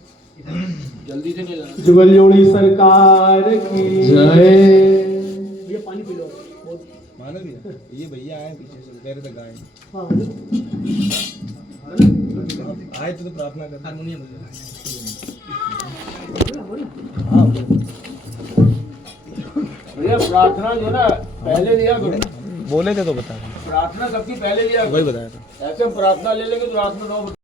जल्दी से नहीं लाना। जुगल जोड़ी सरकार की जय। ये पानी पी लो बहुत मानो भी ये भैया आए पीछे से कह रहे थे गाय हाँ आए तो प्रार्थना कर हारमोनियम हाँ भैया प्रार्थना जो ना पहले लिया करो। बोले थे तो बता प्रार्थना सबकी पहले लिया वही बताया था ऐसे हम प्रार्थना ले लेंगे तो रात में 9